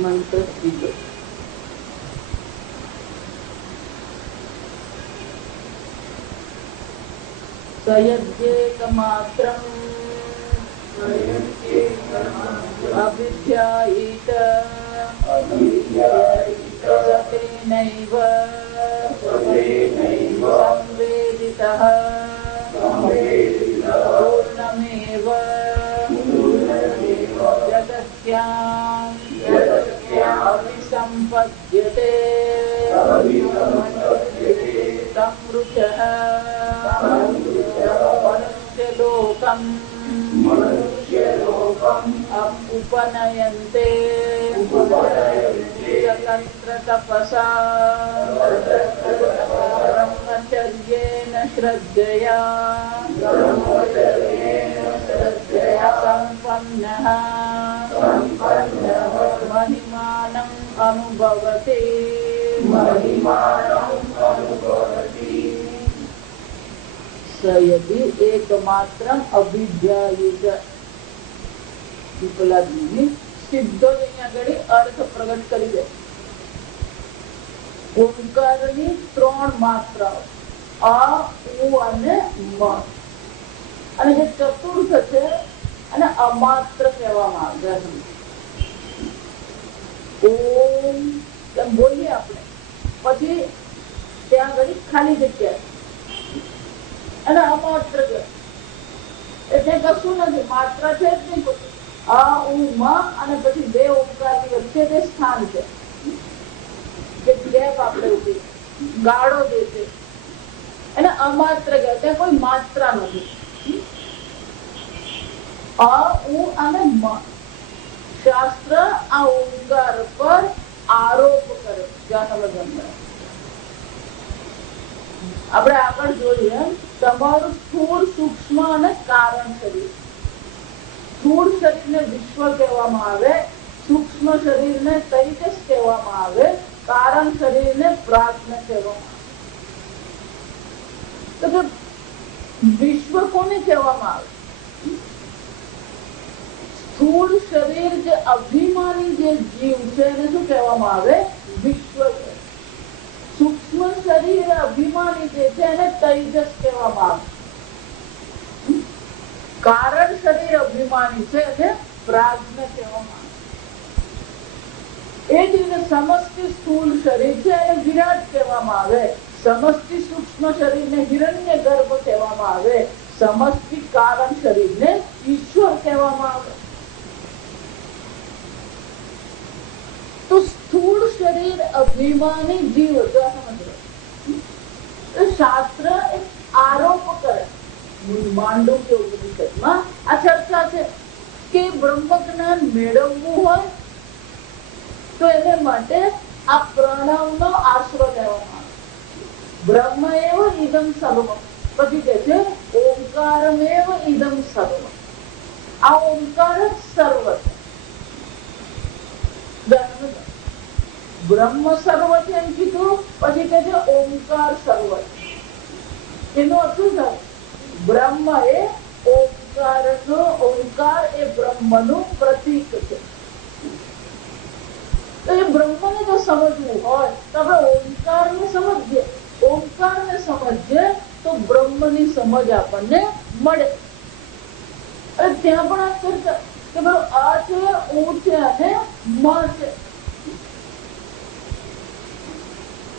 મંત્ર ત્રીજો. સયજ્જેકમાત્રં અભિધ્યાયિત સતેનૈવ સંવેદિતઃ પૂર્ણમેવ જગત્યાં અવિસંપદ્યતે તમૃષઃ મનુષ્યલોકम् ઉપનયन्ते તપસા બ્રહ્મચર્યેન શ્રદ્ધયા સંપન્નઃ મહિમાનં અનુભવતિ. સયદિ એકમાત્રમ અભિધ્યાયિત. પીપલાદની સિદ્ધો અહીંયા આગળ અર્થ પ્રગટ કરી દે. ઓંકારની 3 માત્રાઓ અ, ઉ અને મ, અને જે ચતુર્થ છે અને અમાત્ર કહેવામાં આવે. ઓમ એમ બોલીએ આપણે, પછી ત્યાં આગળ ખાલી જગ્યા અને અમાત્ર એટલે કશું નથી, માત્ર છે જ નહીં. આ ઉ મ અને પછી 2 ઓમકારની વચ્ચે જે સ્થાન છે, જે ગેપ આપણે ઉભી ગાળો જે છે એને અમાત્ર કહે. ત્યાં કોઈ માત્રા નથી. અ, ઉ અને મ. શાસ્ત્ર આ ઓમકાર પર આરોપ કરે. આપણે આગળ જોઈએ, તમારું સ્થૂળ, સૂક્ષ્મ અને કારણ શરીર. સ્થૂળ શરીરને વિશ્વ કહેવામાં આવે, સૂક્ષ્મ શરીરને તૈજસ કહેવામાં આવે, કારણ શરીરને પ્રાજ્ઞ કહેવામાં આવે. તો વિશ્વ કોને કહેવામાં આવે? સ્થૂળ શરીર જે અભિમાની જે જીવ છે એને શું કહેવામાં આવે? વિશ્વ. સૂક્ષ્મ શરીર અભિમાની જે છે એને તૈજસ કહેવામાં આવે. કારણ શરીર અભિમાની છે એને પ્રાજ્ઞ કહેવામાં આવે. એ જ રીતે સમષ્ટિ સ્થૂળ શરીર છે એને વિરાટ કહેવામાં આવે. સમષ્ટિ સૂક્ષ્મ શરીરને હિરણ્ય ગર્ભ કહેવામાં આવે. સમષ્ટિ કારણ શરીરને ઈશ્વર કહેવામાં આવે. તો સ્થૂળ શરીર અભિમાની જીવ શાસ્ત્ર એક આરોપ કરે. માંડુક્ય ઉપનિષદમાં આ ચર્ચા છે કે બ્રહ્મ જ્ઞાન મેળવવું હોય તો એને માટે આ પ્રણવનો આશરો લેવામાં આવે. બ્રહ્મ એવ ઇદમ સર્વમ. પછી કે છે ઓંકારમેવ ઇદમ સર્વ, આ ઓંકાર જ સર્વ છે. બ્રહ્મ સર્વ છે એમ કીધું, પછી કે છે ઓંકાર સર્વ છે. એનો અર્થ થાય બ્રહ્મ એ ઓંકાર એ બ્રહ્મનું પ્રતીક છે. તો એ બ્રહ્મને જો સમજવું હોય તો આપણે ઓંકારને સમજીએ, ઓંકારને સમજીએ તો બ્રહ્મની સમજ આપણને મળે. અને ત્યાં પણ આ ચર્ચા કે આ છે, હું છે અને માં છે.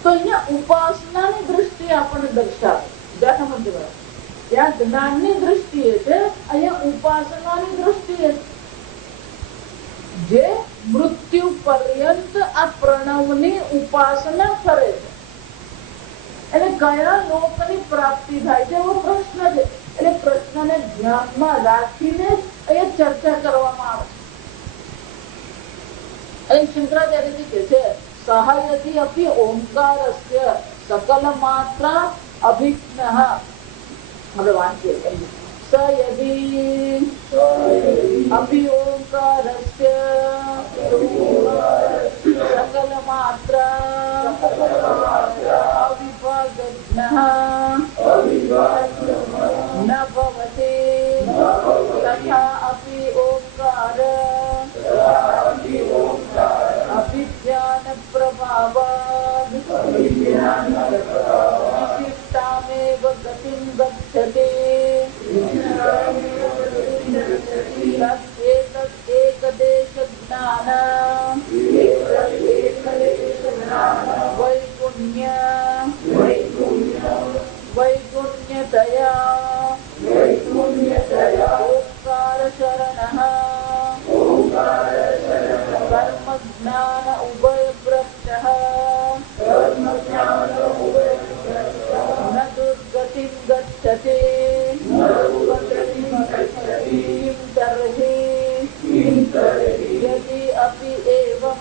તો અહીંયા ઉપાસનાની દ્રષ્ટિએ આપણને દર્શાવે. ત્યાં જ્ઞાનની દ્રષ્ટિએ છે, અહીંયા ઉપાસનાની દ્રષ્ટિએ જે મૃત્યુ પર્યંત આ પ્રણવની ઉપાસના કરે છે એને કયા લોકની પ્રાપ્તિ થાય છે એવો પ્રશ્ન છે. એટલે પ્રશ્નને ધ્યાનમાં રાખીને અહીંયા ચર્ચા કરવામાં આવે. અહીં શંકરાચાર્યજી કહે છે સહાયથી અપી ઓંકારસ્ય સકલ માત્રા અભિજ્ઞઃ. હવે વાંચીએ. સ યદી અપી ઓંકારસ્ય સકલ માત્રા અવિભાગજ્ઞઃ ન ભવતિ તથા અપી ઓંકાર અભિજ્ઞાન પ્રભાવાદ વિશિષ્ટામેવ ગતિં ગચ્છતિ એકદેશ જ્ઞાન વૈગુણ્યતયા ઓંકાર શરણઃ કર્મ જ્ઞાન ઉભય ભ્રષ્ટઃ ન દુર્ગતિં ગચ્છતિ કિં તર્હિ યદि अपि एवं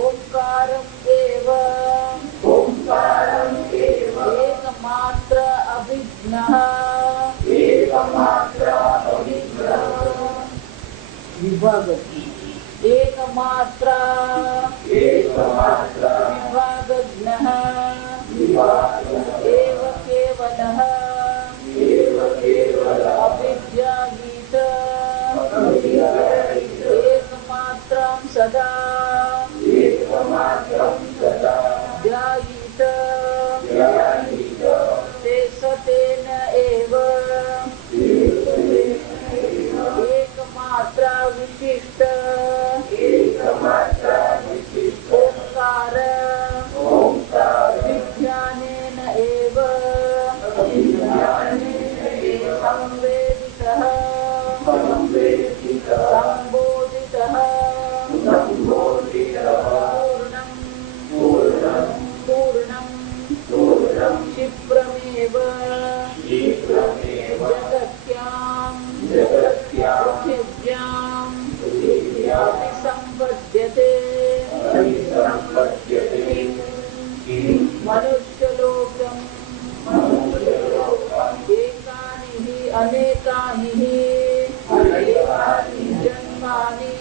ओंकारम् एव एकमात्र अभिज्ञः विभाग एकमात्र विभागज्ञः एव केवलः अभिज्ञागीत एकमात्रं सदा ध्यायीत ते सतेन एव एकमात्रा विशिष्ट ओंकार विज्ञानेन एव संवेदितः संबोधितः पूर्णं क्षिप्रमेव जगत्यां पृथिव्यां संपद्यते मनुष्यलोकम् एकानि हि अनेकानि हि जन्मानि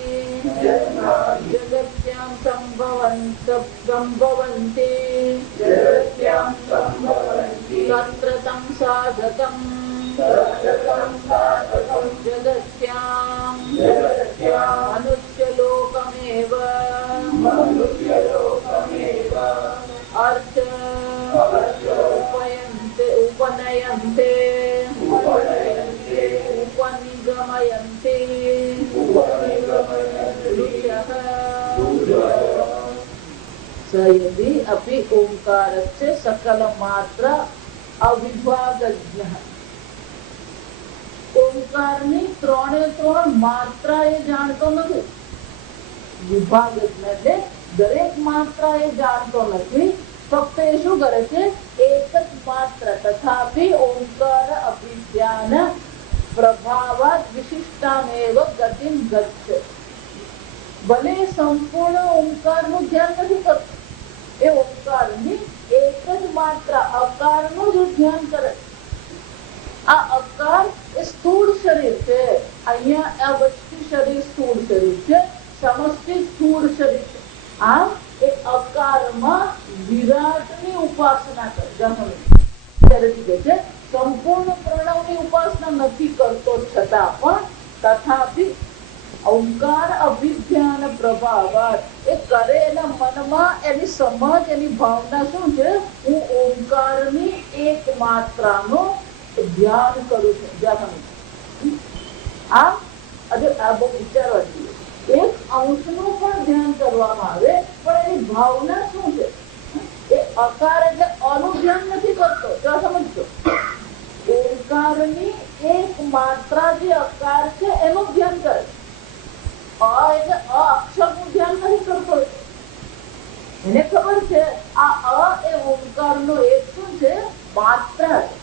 जगत्यां संभवन्ति तत्र तं साधकम् जगत्यां मनुष्यलोकमेव अर्थ उपनयन्ते उपनिगमयन्ते ऋषः स यदि अपि ओंकारस्य सकलमात्र अविभागज्ञः. ઓંકારની ત્રણે ત્રણ માત્રા એ જાણતો નથી. વિભાગજ્ઞ એટલે દરેક માત્રા એ જાણતો નથી. ફક્ત એ શું કરે છે? એક જ માત્ર તથાપી ઓંકાર અભિજ્ઞાન પ્રભાવાત વિશિષ્ટામેવ ગતિં ગચ્છતિ. ભલે સંપૂર્ણ ઓંકારનું ધ્યાન નથી કરતો, એ ઓંકારની એક જ માત્રા અકારનું જ ધ્યાન કરે. આ અકાર એ સ્થૂળ શરીર છે. અહીંયા આ વસ્તુ શરીર સ્થૂળ શરીર છે, સમષ્ટિ સ્થૂળ શરીર છે. આમ એ અકારમાં વિરાટની ઉપાસના કરે. ત્યારે કહે છે સંપૂર્ણ પ્રણવની ઉપાસના નથી કરતો છતાં પણ તથાપી ઓંકાર અભિધ્યાન પ્રભાવાત એ કરે. એના મનમાં એની સમજ, એની ભાવના શું છે? હું ઓંકારની એક માત્રાનો ધ્યાન કરું છું. આ બહુ વિચારવા જોઈએ. એક અંશનું પણ ધ્યાન કરવામાં આવે, પણ એની ભાવના શું છે? એ અકાર એટલે અનું ધ્યાન નથી કરતો. જો સમજજો, ઓંકારની એક માત્રા જે અકાર છે એનું ધ્યાન કરે. એટલે અક્ષરનું ધ્યાન નથી કરતો. એને ખબર છે આ એ ઓંકારનો એક શું છે? માત્રા છે.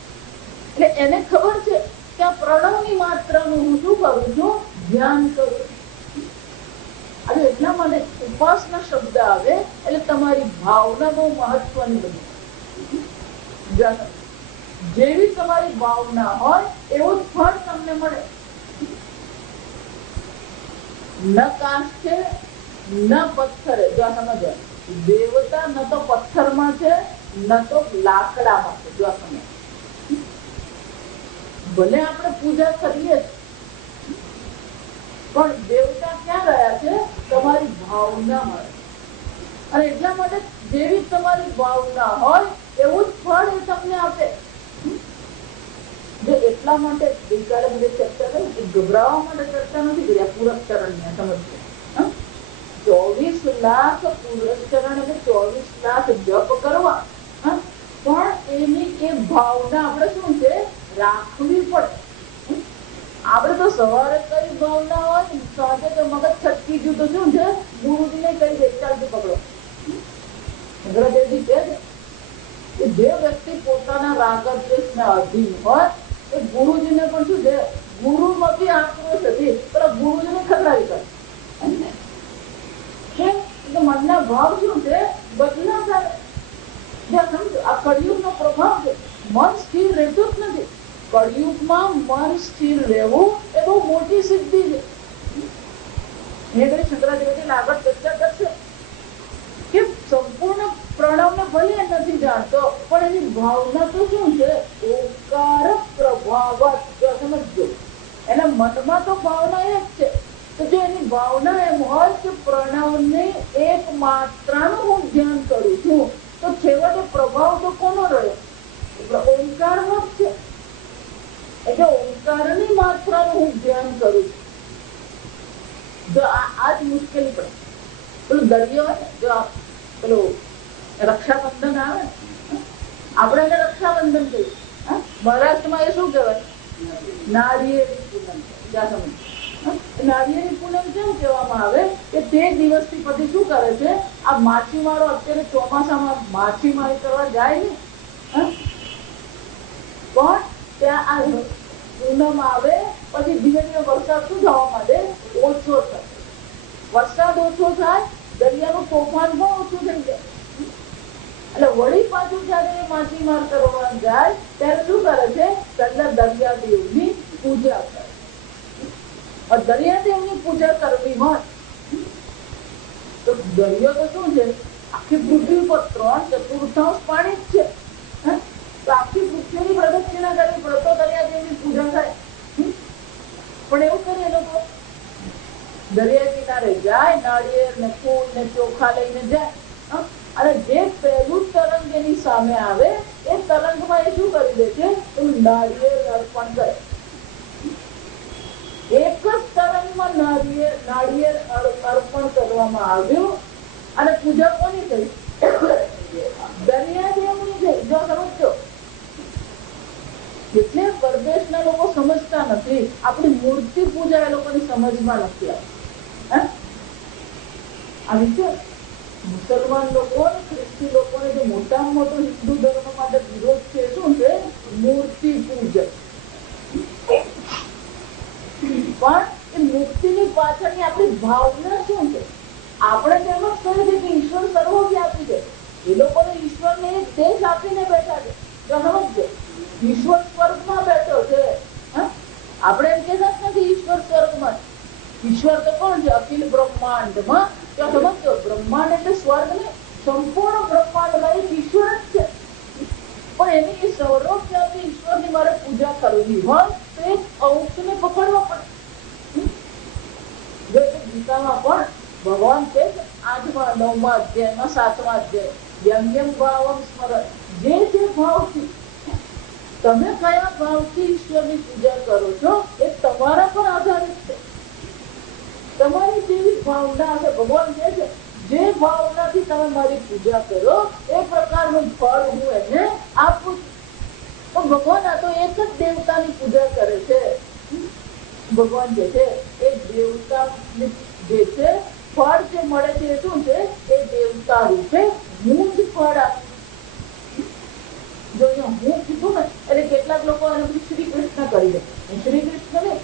એટલે એને ખબર છે કે આ પ્રણવની માત્રાનું હું શું કરું છું? ધ્યાન કરું. અને એટલા માટે ઉપાસના શબ્દ આવે એટલે તમારી ભાવના બહુ મહત્વની બની. જેવી તમારી ભાવના હોય એવું જ ફળ તમને મળે. ન કાષ્ઠે ન પથ્થરે. જો સમજો, દેવતા ન તો પથ્થરમાં છે ન તો લાકડામાં છે. જો સમજ, ભલે આપણે પૂજા કરીએ પણ દેવતા ક્યાં રહ્યા છે? તમારી ભાવનામાં. અને એટલા માટે જેવી તમારી ભાવના હોય એવું જ ફળ એ તમને આપે. એટલા માટે ગઈકાલે બધે ચર્ચા કરી, ગભરાવા માટે ચર્ચા નથી કરી. આ પુરસ્ચરણ ને સમજવું. 24 લાખ પુરસ્ચરણ એટલે 24 લાખ જપ કરવા, પણ એની એ ભાવના આપણે શું છે? રાખવી પડે. આપણે તો સવારે કઈ ભાવના હોય, સાંજે તો મગજ છટકી ગયું તો શું છે? ગુરુજીને કઈ દે, ચાલતું પકડો. શંકરાચાર્યજી કહે છે જે વ્યક્તિ પોતાના રાગ દ્વેષના અધીન હોય એ ગુરુજીને પણ શું છે? ગુરુમાંથી આક્રોશ હતી, પેલા ગુરુજીને ખતરાવી કરે. મનના ભાવ શું છે? બદલા થાય. આ કળિયુગનો પ્રભાવ છે. મન સ્થિર રહેતું જ નથી. કળિયુગમાં મન સ્થિર રહેવું એ બહુ મોટી સિદ્ધિ છે. શંકરાચાર્ય આગળ ચર્ચા કરશે કે સંપૂર્ણ પ્રણવને ભલે નથી જાણતો, પણ એની ભાવના તો શું છે? ઓંકાર પ્રભાવ. સમજો, એના મનમાં તો ભાવના એ જ છે. તો જો એની ભાવના એમ હોય કે પ્રણવને એક માત્રાનું હું ધ્યાન કરું છું, તો છેવટે પ્રભાવ તો કોનો રહ્યો? ઓંકારનો જ છે. એટલે ઓંકારની માત્રાનું હું ધ્યાન કરું છું. જો આ જ મુશ્કેલી પડે. પેલું દરિયો જો પેલું રક્ષાબંધન આવે, આપણે એને રક્ષાબંધન કહીએ. મહારાષ્ટ્રમાં એ શું કહેવાય? નારિયેળી પૂનમ. નારિયેળી પૂનમ કેમ કહેવામાં આવે? કે તે દિવસથી પછી શું કરે છે? આ માછીમારો અત્યારે ચોમાસામાં માછીમારી કરવા જાય ને, પણ ત્યાં આ પૂનમ આવે પછી ધીમે ધીમે વરસાદ શું થવા માંડે? ઓછો થાય. વરસાદ ઓછો થાય, દરિયાનું તોફાન પણ ઓછું થઈ જાય. એટલે વળી પાછું જયારે માછીમાર કરવા જાય ત્યારે શું કરે છે? પહેલા દરિયાદેવની પૂજા કરે. દરિયાદેવની પૂજા કરવી હોય તો દરિયો તો શું છે? આખી પૃથ્વી પર 3/4 પાણી જ છે. તો આખી પૃથ્વીની પ્રદક્ષિણા કરવી પડે તો દરિયાદેવની પૂજા થાય. પણ એવું કરે લોકો દરિયા કિનારે જાય, નાળિયેર ને ફૂલ ને ચોખા લઈને જાય, અને જે પહેલું તરંગ એની સામે આવે એ તરંગમાં એ શું કરી દે છે? નાળિયેર અર્પણ કરે. એક જ તરંગમાં નાળિયેર અર્પણ કરવામાં આવ્યું અને પૂજા કોની થઈ? દરિયાદેવની થઈ. જો સમજો, એટલે પરદેશના લોકો સમજતા નથી. આપણી મૂર્તિ પૂજા એ લોકોની સમજમાં નથી આવતી. મુસલમાન લોકો, ખ્રિસ્તી લોકોને જે મોટામાં મોટો હિન્દુ ધર્મ માટે વિરોધ છે શું છે? મૂર્તિ પૂજન. પણ એ મૂર્તિની પાછળની આપણી ભાવના શું છે? આપણે તેમ જ કહે છે કે ઈશ્વર સર્વવ્યાપી છે. એ લોકોને ઈશ્વરને એક ઈશ્વર સ્વર્ગમાં બેઠો છે. આપણે એમ કહેતા જ નથી ઈશ્વર સ્વર્ગમાં. ઈશ્વર તો કોણ છે? અખિલ બ્રહ્માંડમાં. ત્યાં સમજો, બ્રહ્માંડ એટલે સ્વર્ગ ને, સંપૂર્ણ બ્રહ્માંડમાં એક ઈશ્વર જ છે. પણ એની સૌરભ્યાથી ઈશ્વરની મારે પૂજા કરવી હોય તો એક અંશને પકડવો પડે. જો ગીતામાં પણ ભગવાન કહે છે 8મા 9મા અધ્યાયમાં 7મા અધ્યાય, વ્યંગ્યમ ભાવમ સ્મરણ, જે ભાવથી તમે કયા ભાવથી ઈશ્વરની પૂજા કરો છો એ તમારા પર આધારિત છે. તમારી જેવી ભાવના છે. ભગવાન કહે છે જે ભાવનાથી તમે મારી પૂજા કરો એ પ્રકારનું ફળ હું એને આપું છું. પણ ભગવાન આ તો એક જ દેવતાની પૂજા કરે છે. ભગવાન જે છે એ દેવતા જે છે ફળ જે મળે છે એ શું છે? એ દેવતા રૂપે હું જ ફળ આપું. જો હું કીધું ને એટલે કેટલાક લોકો એને શ્રી કૃષ્ણ કરી દે. શ્રી કૃષ્ણ ને,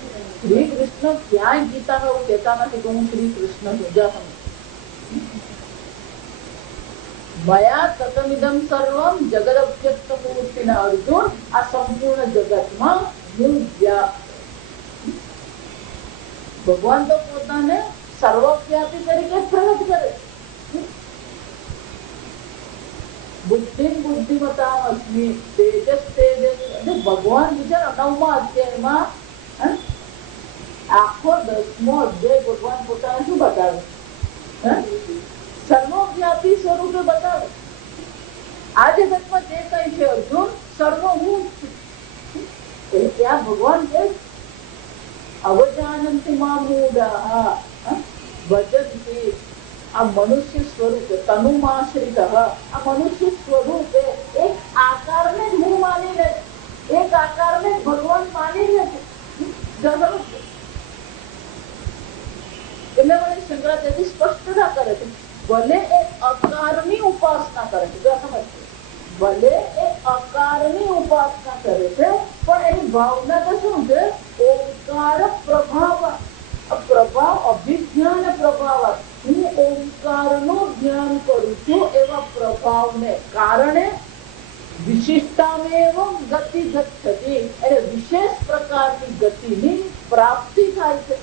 શ્રી કૃષ્ણ ક્યાંય ગીતામાં એવું કહેતા નથી કે હું શ્રી કૃષ્ણ પૂજા. મયા તતમિદમ સર્વમ જગદવ્યક્ત મૂર્તિના અર્જુન, આ સંપૂર્ણ જગતમાં હું વ્યાપ્ત. ભગવાન તો પોતાને સર્વવ્યાપી તરીકે પ્રગટ કરે. બુદ્ધિ બુદ્ધિમતા અસ્મિ, તેજસ તેજસ. એટલે ભગવાન બિચારા 9મા અધ્યાયમાં આખો 10મો અધ્યાય ભગવાન પોતાને શું બતાવે? સર્વવ્યાપી સ્વરૂપે બતાવે. આ જગતમાં જે કઈ છે અર્જુન, સર્વ હું છું. ત્યાં ભગવાન કે અવજાનંતિ મા મૂઢાઃ ભજન્તિ. આ મનુષ્ય સ્વરૂપે તનુમાશ્રિત, આ મનુષ્ય સ્વરૂપે એક આકારને જ હું માની લે, એક આકારને ભગવાન માની લે છે. એટલે મને શંકરાચાર્ય સ્પષ્ટતા કરે છે, ભલે એ અકારની ઉપાસના કરે છે. ભલે એ અકારની ઉપાસના કરે છે પણ એની ભાવના તો શું છે? ઓમકાર પ્રભાવ. પ્રભાવ અભિજ્ઞાન પ્રભાવ. હું ઓમકારનું ધ્યાન કરું છું એવા પ્રભાવને કારણે વિશિષ્ટામેવ ગતિ ગચ્છતિ, એટલે વિશેષ પ્રકારની ગતિની પ્રાપ્તિ થાય છે.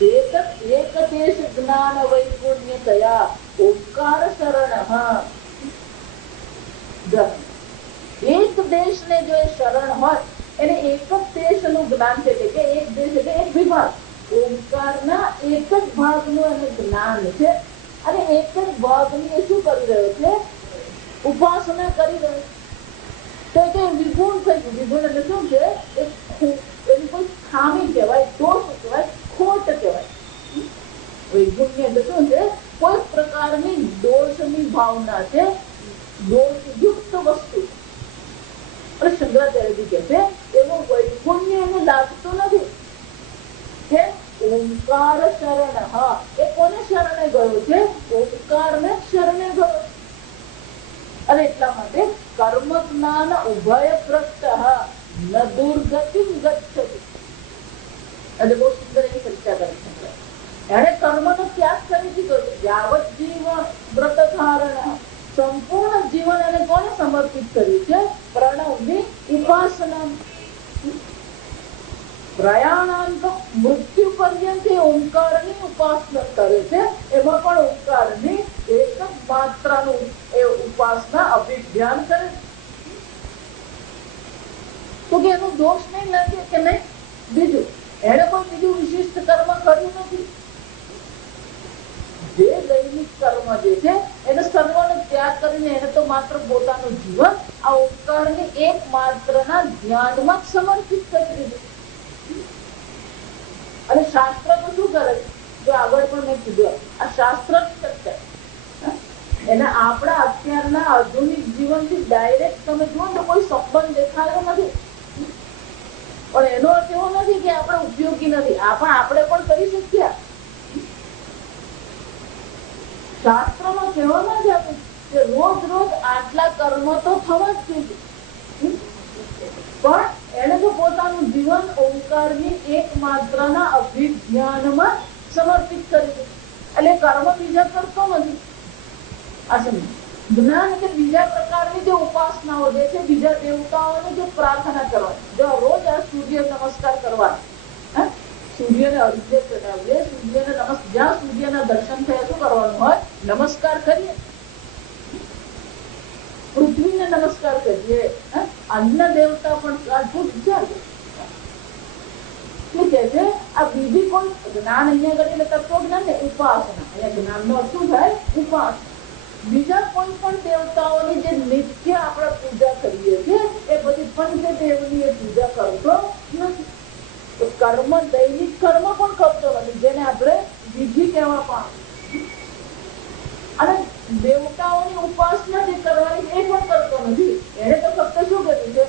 એક દેશ જ્ઞાન વૈપુણ્યતયા ઓમકાર શરણ. એક દેશને જો એ શરણ હોય એને એક જ દેશનું જ્ઞાન છે કે એક દેશ એટલે એક વિભાગ. ઓમકારના એક જ ભાગનું એને જ્ઞાન છે અને એક જ ભાગની એ શું કરી રહ્યો છે? ઉપાસના કરી રહ્યો છે. તો વિગુણ થઈ ગયું. વિગુણ એટલે શું છે? એની કોઈ ખામી કહેવાય, દોષ કહેવાય, ખોટ કહેવાય. વૈગુણ્ય એટલે શું છે? કોઈ પ્રકારની દોષની ભાવના છે, દોષયુક્ત વસ્તુ. અને શંકરાચાર્યજી કહે છે એવો વૈગુણ્ય એને લાગતો નથી. કે ઓમકાર શરણ. એ કોને શરણે ગયો છે? ઓમકારને શરણે ગયો. અને એટલા માટે કર્મ જ્ઞાન ઉભય ભ્રષ્ટ ન દુર્ગતિ ગચ્છતિ. એટલે બહુ સુંદર એની ચર્ચા કરે છે. એને કર્મનો ત્યાગ કરી દીધો. યાવત જીવન વ્રત ધારણ, સંપૂર્ણ જીવન એને કોને સમર્પિત કર્યું છે? પ્રણવની ઉપાસના. પ્રયાણાંત મૃત્યુ પર્યંત ઓમકારની ઉપાસના કરે છે. એમાં પણ ઓમકારની એક જ માત્રાનું એ ઉપાસના અભિધ્યાન કરે. તો કે એનો દોષ નહીં લાગે કે નહીં? બીજું, એને કોઈ બીજું વિશિષ્ટ કર્મ કર્યું નથી. જે દૈનિક કર્મ જે છે એને સર્વનો ત્યાગ કરીને એને તો માત્ર પોતાનું જીવન આ ઓમકારની એક માત્રના ધ્યાનમાં સમર્પિત કરી દીધું. અને શાસ્ત્ર તો શું કરે છે? જો આગળ પણ મેં કીધું, આ શાસ્ત્ર ચર્ચા એને આપણા અત્યારના આધુનિક જીવનથી ડાયરેક્ટ તમે જુઓ તો કોઈ સંબંધ દેખાયો નથી. પણ એનો અર્થ એવો નથી કે આપણે ઉપયોગી નથી. આ પણ આપણે પણ કરી શકીએ. શાસ્ત્રમાં કહેવામાં જ આવ્યું કે રોજ રોજ આટલા કર્મ તો થવા જ જોઈએ. પણ એને તો પોતાનું જીવન ઓમકારની એક માત્રના અભિધ્યાનમાં સમર્પિત કરી દીધું. એટલે કર્મ બીજા કરતો નથી. આ સમજ જ્ઞાન એટલે બીજા પ્રકારની જે ઉપાસનાઓ જે છે, બીજા દેવતાઓની જે પ્રાર્થના કરવાની, જો રોજ આ સૂર્ય નમસ્કાર કરવાના, સૂર્યને અર્ઘ્ય ચડાવીએ, સૂર્યને જ્યાં સૂર્યના દર્શન થયા શું કરવાનું હોય? નમસ્કાર કરીએ. પૃથ્વીને નમસ્કાર કરીએ, અન્ય દેવતા પણ સાચું વિચારજો. શું કે છે? આ બીજી કોઈ જ્ઞાન અહીંયા આગળ એટલે તત્વજ્ઞાન ને ઉપાસના, અહીંયા જ્ઞાનનો અર્થ શું થાય? ઉપાસના. બીજા કોઈ પણ દેવતાઓની જે નિત્ય આપણે પૂજા કરીએ છીએ એ બધી પંચદેવની એ પૂજા કરતો નથી. તો કર્મ, દૈનિક કર્મ પણ કરતો નથી, જેને આપણે વિધિ કહેવા પામે. અને દેવતાઓની ઉપાસના જે કરવાની એ પણ કરતો નથી. એને તો ફક્ત શું કર્યું છે?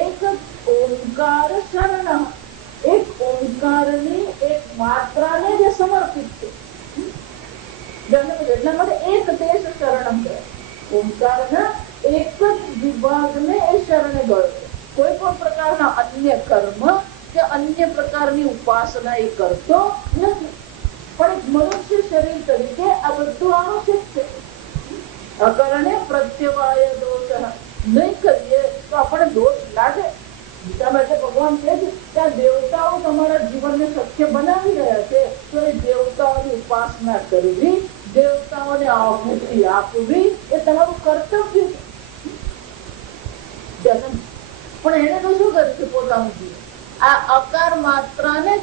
એક ઓમકાર શરણ, એક ઓમકારની એક માત્રાને જે સમર્પિત છે. એટલા માટે એક દેશ શરણમ કહે. ઓમકારના એક જ વિભાગને એ શરણે ગયો છે. કોઈ પણ પ્રકારના અન્ય કર્મ કે અન્ય પ્રકારની ઉપાસના એ કરતો નથી. પણ એક મનુષ્ય શરીર તરીકે આ બધું આવશ્યક છે. અકરણે પ્રત્યવાય દોષ, નહીં કરીએ તો આપણે દોષ લાગે. ગીતામાં એટલે ભગવાન કહે છે કે આ દેવતાઓ તમારા જીવનને શક્ય બનાવી રહ્યા છે, તો એ દેવતાઓની ઉપાસના કરવી, દેવતાઓને આહુતિ આપવી એ તમારું કર્તવ્ય છે. પણ એને તો શું કર્યું છે? પોતાનું જીવન આ અકાર માત્રાને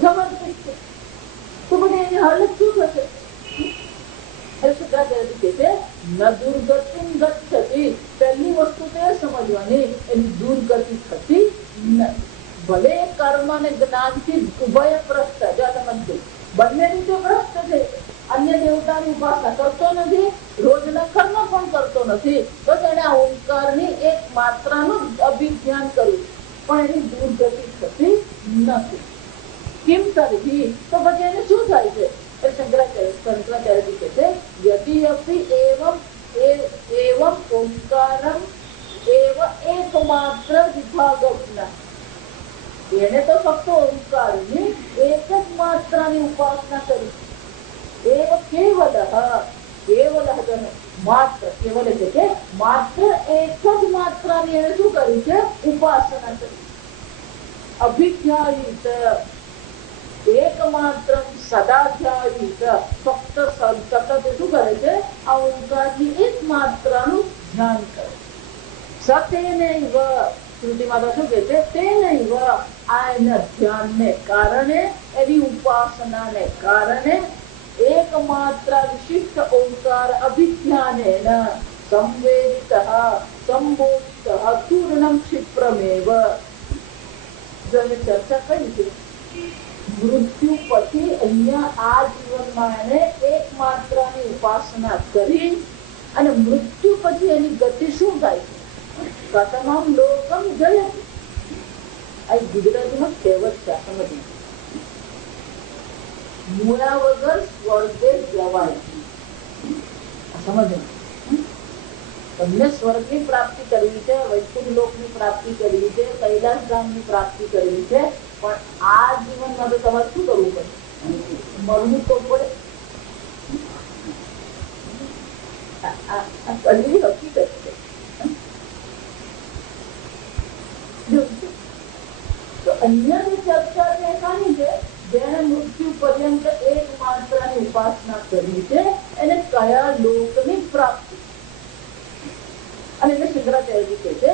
સમર્પિત છે. તો મને એની હાલત શું થશે? પહેલી વસ્તુ તો એ સમજવાની એની દુર્ગતિ થતી નથી. ભલે કર્મ અને જ્ઞાનથી ઉભય ભ્રષ્ટ, બંને રીતે ભ્રષ્ટ છે. અન્ય દેવતાની ઉપાસના કરતો નથી, રોજના કર્મ પણ કરતો નથી, તો તેને આ ઓમકારની એક માત્રાનું અભિધ્યાન કર્યું, પણ એની દુર્ગતિ થતી નથી. કેમ તરહી? તો પછી એને શું થાય છે? શંકરાચાર્યજી કહે છે યદિ અપિ એવમ ઓમકારમ એવ એકમાત્ર વિભાગજ્ઞ. એને તો ફક્ત ઓમકારની એક જ માત્રાની ઉપાસના કરી. એવ કેવલ માત્ર, કેવલ એટલે કે માત્ર એક જ માત્રાની એને શું કરી છે? ઉપાસના કરી. અભિધ્યાયિત એકમાત્ર સદાધ્યાયિત, ફક્ત સતત શું કરે છે? આ ઓમકારની એક માત્રાનું ધ્યાન કરે. સતેનૈવ, શ્રુતિમાં તો શું કહે છે? તેનૈવ, આ એના ધ્યાનને કારણે, એની ઉપાસનાને કારણે એકમાત્ર વિશિષ્ટ ઓમકાર અભિધ્યાનેન સંવેદિત સંબોધિત ચૂર્ણમ ક્ષિપ્રમેવ. ચર્ચા કરી છે મૃત્યુ પછી અહીંયા આ જીવનમાં એને એક માત્રાની ઉપાસના કરી અને મૃત્યુ પછી એની ગતિ શું થાય છે? કથમમ લોકમ જય. આ ગુજરાતીમાં કહેવત છે, સમજ. મૂળા વગર સ્વર્ગે જવાય. સમજ. તમને સ્વર્ગની પ્રાપ્તિ કરવી છે, વૈકુંઠ લોકની પ્રાપ્તિ કરવી છે, કૈલાસ ધામની પ્રાપ્તિ કરવી છે, પણ આ જીવનમાં તો તમારે શું કરવું પડે? મરવું તો પડે. હકીકત છે. તો અહીંયાની ચર્ચા જે કાની છે, જેને મૃત્યુ પર્યંત એક માત્રાની ઉપાસના કરી છે, એને કયા લોકની પ્રાપ્તિ? અને એટલે શંકરાચાર્યજી કહે છે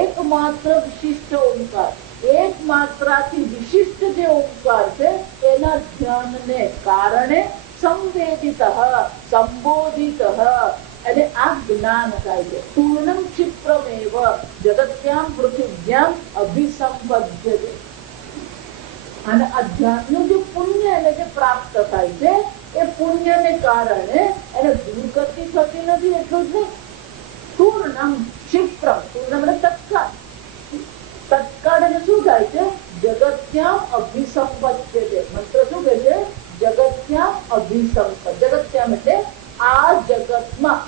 એકમાત્ર વિશિષ્ટ ઓમકાર, એક માત્રાથી વિશિષ્ટ જે ઓમકાર છે એના ધ્યાનને કારણે સંવેદિત સંબોધિત અને આ જ્ઞાન થાય છે. પૂર્ણમ ક્ષિપ્રમેવ જગત્યામ પૃથિવ્યામ અભિસંપદ્યતે. અને આ ધ્યાનનું જે પુણ્ય એને જે પ્રાપ્ત થાય છે એ પુણ્યને કારણે એને દુર્ગતિ થતી નથી. એટલું જ નહીં, પૂર્ણમ ક્ષિપ્રમ, પૂર્ણમ એટલે તત્કાળ. તત્કાળ એટલે શું થાય છે? જગત્યામ અભિસંપદ્યતે. મંત્ર શું કહે છે? જગત્યામ અભિસંપદ. જગત્યામ એટલે આ જગતમાં,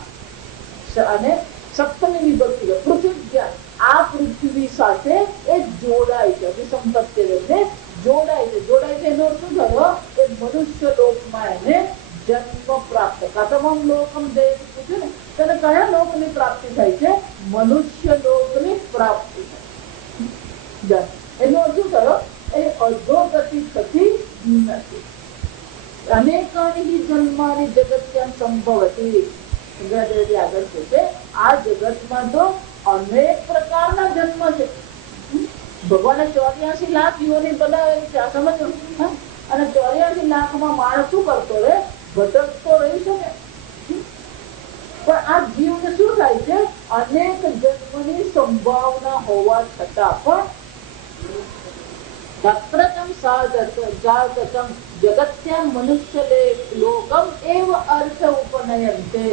અને સપ્તમી વિભક્તિ પૃથ્વી, આ પૃથ્વી સાથે એ જોડાય છે. અભિસંપત્તિ એટલે જોડાય છે. જોડાય છે એનો શું થયો? એ મનુષ્ય લોકમાં એને જન્મ પ્રાપ્ત કથમમ લોકમ જયતિ પૂછ્યું ને, તેને કયા લોકની પ્રાપ્તિ થાય છે? મનુષ્ય લોકની પ્રાપ્તિ થાય. એનો શું થયો? એ અધોગતિ થતી નથી. અનેકાની જન્માની જગત્યામ સંભવતી. આગળ છે આ જગતમાં તો અનેક પ્રકારના જન્મ છે. ભગવાને 84 લાખ યોની બનાવેલી છે, આ સમજો. અને 84 લાખમાં માણસ શું કરતો રહે? ભટકતો રહી શકે. પણ આ જીવને શું થાય છે? અનેક જન્મની સંભાવના હોવા છતાં પણ જાગૃતમ જગત્યામ મનુષ્ય લોકમ એવ અર્થ ઉપનયન્તે.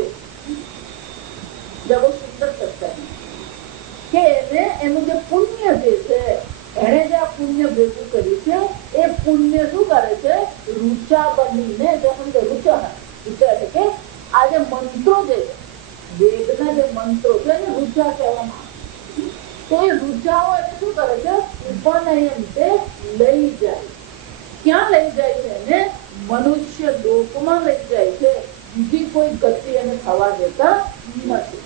જબો સુંદર કરતા કે એનું જે પુણ્ય જે છે, એને જે આ પુણ્ય ભેગું કર્યું છે, એ પુણ્ય શું કરે છે? રૂચા બનીને રૂચા એટલે કે આ જે મંત્રો જે વેદના જે મંત્રો છે એને રૂચા કહેવામાં આવે. તો એ રૂચાઓ એને શું કરે છે? ઉપનયન તે લઈ જાય. ક્યાં લઈ જાય છે? એને મનુષ્ય લોકમાં લઈ જાય છે. બીજી કોઈ ગતિ એને થવા દેતા નથી.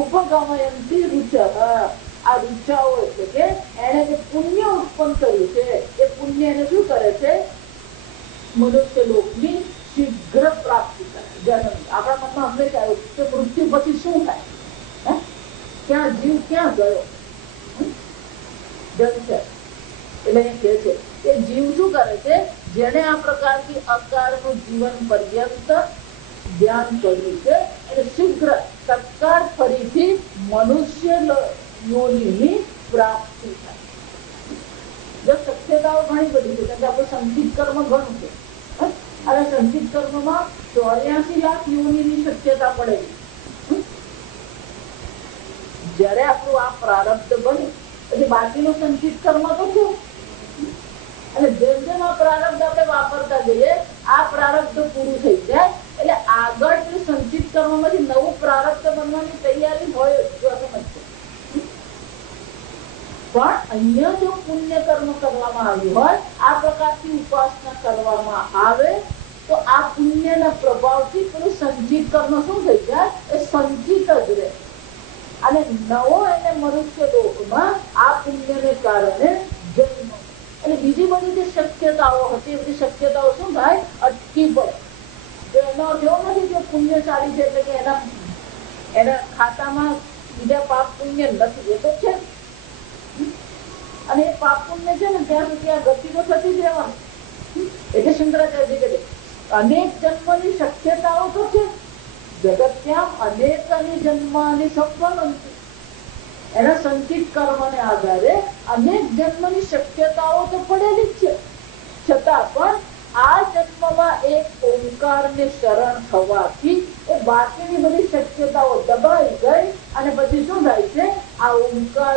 ઉપગમયંતી રૂચા. આ રૂચાઓ એટલે કે એને જે પુણ્ય ઉત્પન્ન કર્યું છે, એ પુણ્ય એને શું કરે છે? મનુષ્ય લોકની શીઘ્ર પ્રાપ્તિ કરે. આપણા મનમાં હંમેશા આવ્યું કે મૃત્યુ પછી શું થાય? ક્યાં જીવ ક્યાં ગયો? એટલે એ કહે છે કે જીવ શું કરે છે? જેને આ પ્રકારથી અકાળનું જીવન પર્યંત ધ્યાન કર્યું છે, અને શીઘ્ર તત્કાળ ફરીથી મનુષ્ય યોનિની પ્રાપ્તિ થાય. જો શક્યતાઓ ઘણી બધી છે, કારણ કે આપણું સંચિત કર્મ ઘણું છે. અને સંચિત કર્મમાં 84 લાખ યોનિની શક્યતા પડેલી. જયારે આપણું આ પ્રારબ્ધ બને પછી બાકીનું સંચિત કર્મ તો છે. અને જેમ જેમ આ પ્રારબ્ધ આપણે વાપરતા જઈએ, આ પ્રારબ્ધ પૂરું થઈ જાય એટલે આગળ સંચિત કર્મમાંથી નવું પ્રારબ્ધ બનવાની તૈયારી હોય. પણ અહીંયા જો પુણ્ય કર્મ કરવામાં આવ્યું હોય, આ પ્રકારની ઉપાસના કરવામાં આવે, તો આ પુણ્યના પ્રભાવથી પેલું સંચિત કર્મ શું થઈ જાય? એ સંચિત જ રહે. અને નવો એને મનુષ્ય લોકમાં આ પુણ્યને કારણે જન્મ. એટલે બીજી બધી જે શક્યતાઓ હતી, બધી શક્યતાઓ શું થાય? અટકી પડે. એનો અર્થ એવો નથી કે પુણ્યશાળી છે એટલે કે એના ખાતામાં બીજા પાપ પુણ્ય નથી. એ તો છે. અને એ પાપ પુણ્ય છે ને ત્યાં સુધી આ ગતિ તો થતી જ રહેવાની. એટલે શંકરાચાર્ય કહે અનેક જન્મની શક્યતાઓ તો છે. જગત્યામ અનેકની જન્મની સંપન્નતા. એના સંચિત કર્મને આધારે અનેક જન્મની શક્યતાઓ તો પડેલી જ છે. છતાં પણ આ જન્મમાં એક ઓમકારને શરણ થવાથી એ બાકીની બધી શક્યતાઓ દબાઈ ગઈ. અને પછી શું થાય છે? આ ઓમકાર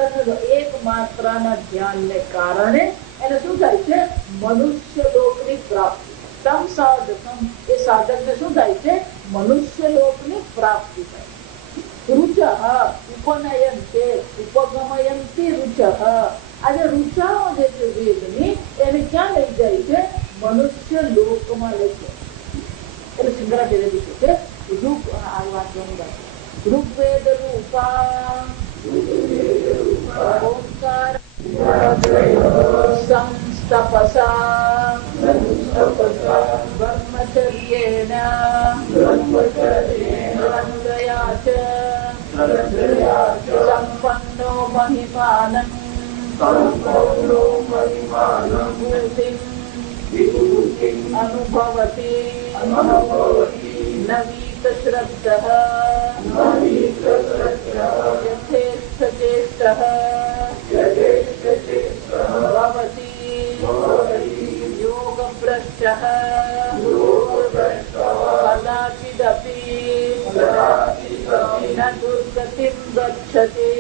એક માત્રાના ધ્યાનને કારણે એને શું થાય છે? મનુષ્ય લોકની પ્રાપ્તિ. તમ સાધકમ, એ સાધકને શું થાય છે? મનુષ્ય લોકની પ્રાપ્તિ થાય. રૂચઃ ઉપનયન્તે ઉપગમયંતી રૂચઃ. આજે રૂચાઓ જે છે વેદની, એને ક્યાં લઈ જાય છે? મનુષ્ય લોકમાં લઈ જાય. એટલે શંકરાચાર્ય કહે છે રૂપ આ વાંચવાની વાત. ઋગ્વેદ રૂપા ઓંકાર સંસ્તપસા બ્રહ્મચર્યેણ અનુદયા ચ સંપન્નો મહિમાનં ભૂતિં અનુભવતી નવીત શ્રદ્ધઃ યથેષ્ઠ ચેષ્ટઃ ભવતી યોગભ્રષ્ટઃ કદાચિદપી ન દુર્ગતિં ગચ્છતિ.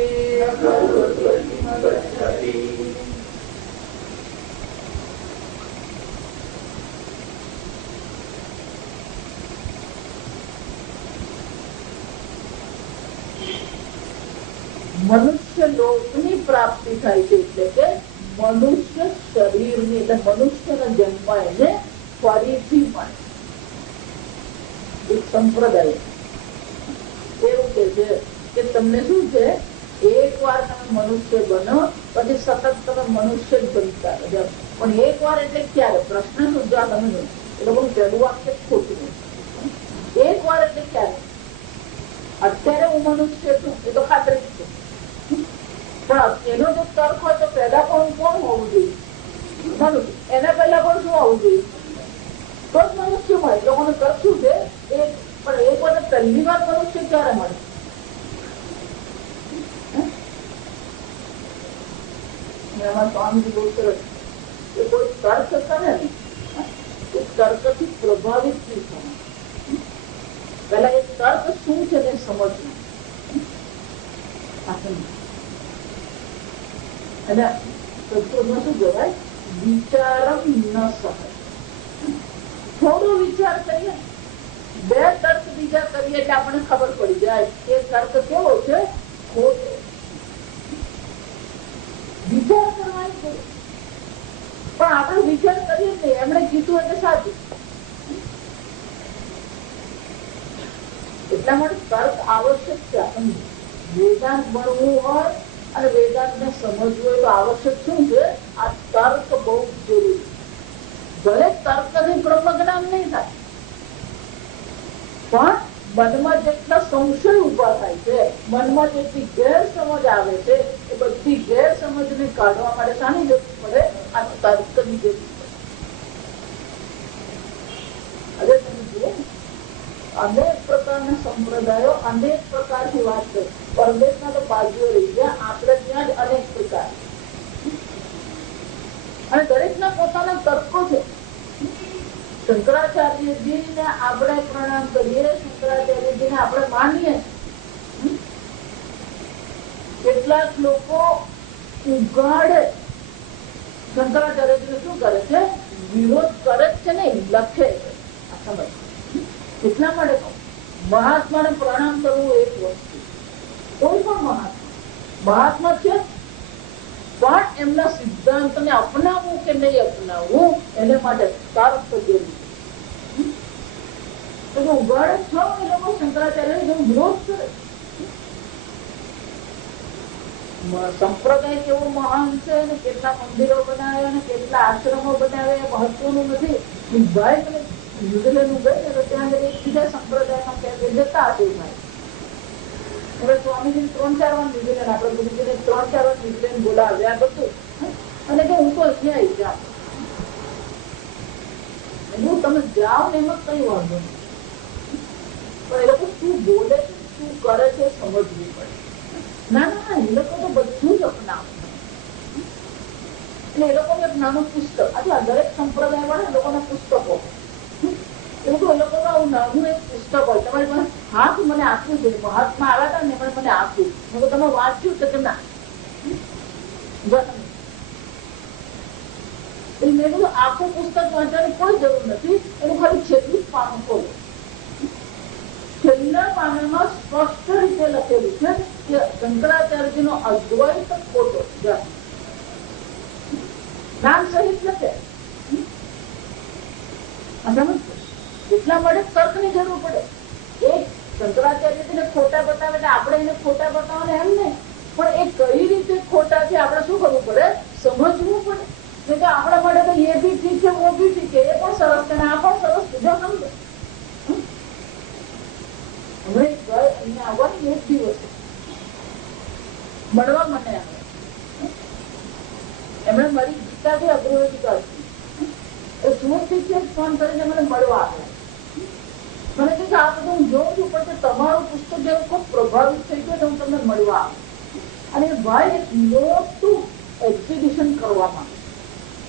મનુષ્ય લોકની પ્રાપ્તિ થાય છે. એટલે કે મનુષ્ય શરીરની, એટલે મનુષ્યનો જન્મ એને ફરીથી મળે. એક સંપ્રદાય એવું કે છે કે તમને શું છે, એક વાર તમે મનુષ્ય બનો પછી સતત તમે મનુષ્ય જ બનતા રહો. પણ એક વાર એટલે ક્યારે? પ્રશ્ન શું જવાબ તમે એ લોકોનું પહેલું વાક્ય ખોટું. એક વાર એટલે ક્યારે? અત્યારે હું મનુષ્ય છું એ તો ખાતરી જ છે, પણ એનો જો તર્ક હોય તો પહેલા પણ કોણ હોવું જોઈએ? મનુષ્ય. એના પહેલા પણ શું હોવું જોઈએ? તો જ મનુષ્ય મળે. લોકોનો તર્ક શું છે? પણ એક વાર પહેલી વાર મનુષ્ય ક્યારે મળે? એમાં સ્વામીજી બહુ સરસ કે કોઈ તર્ક કરે ને એ તર્કથી પ્રભાવિત નહીં થવાનું. પેલા એ તર્ક શું છે તે સમજવું. અને સંસ્કૃતમાં શું કહેવાય? વિચારમ ન સહ. થોડો વિચાર કરીએ, બે તર્ક બીજા કરીએ એટલે આપણને ખબર પડી જાય કે તર્ક કેવો છે, ખોટો. વિચાર કરવાની જરૂર, પણ આપણે વિચાર કરીએ નહીં. એમણે કીધું એટલે સાચું. એટલા માટે તર્ક આવશ્યક છે. આપણને વેદાંત ભણવું હોય અને વેદાંત ને સમજવું હોય તો આવશ્યક શું છે? આ તર્ક બહુ જરૂરી. ભલે તર્કથી બ્રહ્મ જ્ઞાન નહીં થાય, પણ મનમાં જેટલા સંશય ઉભા થાય છે, મનમાં જેટલી ગેરસમજ આવે છે, એ બધી ગેરસમજને કાઢવા માટે શાની જરૂર પડે? આ તર્કની જરૂર પડે. હવે તમે જુઓ, અનેક પ્રકારના સંપ્રદાયો અનેક પ્રકારની વાત કરે. પરદેશના તો બાજુએ રહી ગયા, આપણે ત્યાં જ અનેક પ્રકાર, અને દરેકના પોતાના તર્કો છે. શંકરાચાર્યજીને આપણે પ્રણામ કરીએ, શંકરાચાર્યજીને આપણે માનીએ. કેટલાક લોકો ઉગાડે શંકરાચાર્યજીને શું કરે છે? વિરોધ કરે છે ને લખે છે. આ સમજ. એટલા માટે મહાત્માને પ્રણામ કરવું એક વસ્તુ. કોઈ પણ મહાત્મા છે, પણ એમના સિદ્ધાંતને અપનાવવું કે નહીં અપનાવવું એને માટે તર્ક જરૂરી છે. ઉગાડે છો એ લોકો શંકરાચાર્ય વિરોધ કરે. સંપ્રદાય કેવો મહાન છે અને કેટલા મંદિરો બનાવ્યા અને કેટલા આશ્રમો બનાવ્યા મહત્વનું નથી. ભાઈ તમે ન્યુઝીલેન્ડ ગઈ ને તો ત્યાં એક બીજા સંપ્રદાયમાં ક્યાં જતા હશે ભાઈ. હવે સ્વામીજી 3-4 વાર ન્યુઝીલેન્ડ, આપણે ગુરુજીને 3-4 વાર ન્યુઝીલેન્ડ બોલાવ્યા બધું, અને કે હું તો અહીંયા આવી જાઉં. તમે જાઓ ને એમાં કઈ વાંધો નહીં, પણ એ લોકો શું બોલે છે, શું કરે છે સમજવું પડે. ના ના, એ લોકો તો બધું જ અપનાવે. એટલે એ લોકોનું એક નાનું પુસ્તક, અથવા દરેક સંપ્રદાય વાળા એ લોકોના પુસ્તકો, એવું તો એ લોકો નાનું એક પુસ્તક હોય. તમારી પાસે હાથ મને આપ્યું છે, મહાત્મા આવ્યા હતા ને એમણે મને આપ્યું, તમે વાંચ્યું છે કે ના? મેં કીધું આખું પુસ્તક વાંચવાની કોઈ જરૂર નથી, એનું ખાલી છેલ્લું જ પાનું ખોલો. છેલ્લા પાનામાં સ્પષ્ટ રીતે લખેલું છે કે શંકરાચાર્યજીનો અદ્વૈત ખોટો નામ સહિત લખે. એટલા માટે તર્કની જરૂર પડે. એક શંકરાચાર્યજીને ખોટા બતાવે એટલે આપણે એને ખોટા બતાવવાને એમ નહીં, પણ એ કઈ રીતે ખોટા છે આપણે શું કરવું પડે? સમજવું પડે. કે આપણા માટે તો એ બી ઠીક છે, વો બી ઠીક છે, એ પણ સરસ છે ને આ પણ સરસ છે. સમજો હવે અહીંયા આવવાની એક દિવસ મળવા મને આવે. એમણે મારી ગીતા જે અગ્રવર્તિકા હતી એ સુરતથી ફોન કરીને મને મળવા આવ્યા. મને કહે કે આ બધું હું જોઉં છું, પણ તમારું પુસ્તક જેવું ખૂબ પ્રભાવિત થઈ ગયું, હું તમને મળવા આવ્યો. અને ભાઈ એક મોટું એક્ઝિબિશન કરવામાં,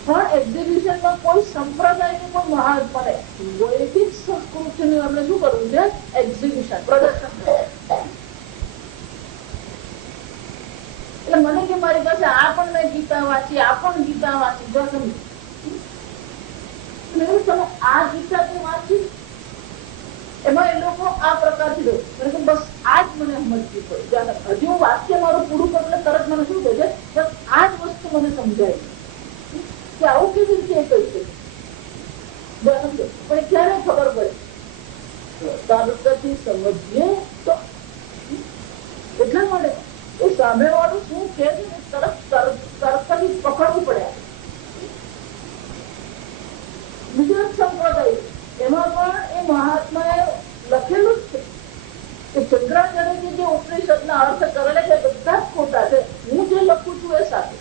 પણ એક્ઝિબિશનમાં કોઈ સંપ્રદાયનું પણ મહાન પડે, વૈદિક સંસ્કૃતિનું આપણે શું કરવું છે? એક્ઝિબિશન, પ્રદર્શન. એટલે મને કે મારી પાસે આ પણ મેં ગીતા વાંચી, આ પણ ગીતા વાંચી. જો તમે આ ગીતા તે વાંચી, એમાં એ લોકો આ પ્રકારથી બસ આ જ મને સમજવી પડી. હજી હું વાક્ય મારું પૂરું કરું એટલે તરત મને શું કહે છે? બસ આ જ વસ્તુ મને સમજાય કે આવું કેવી રીતે એ કહી શકે. પણ ક્યારે ખબર પડે? તર્કથી સમજીએ તો એટલા માટે એ સામેવાળું શું કે તરતથી પકડવું પડે. બીજો સંપ્રદાય એમાં પણ એ મહાત્માએ લખેલું જ છે કે શંકરાચાર્યજી જે ઉપનિષદના અર્થ કરેલા છે બધા જ ખોટા છે, હું જે લખું છું એ સાચું.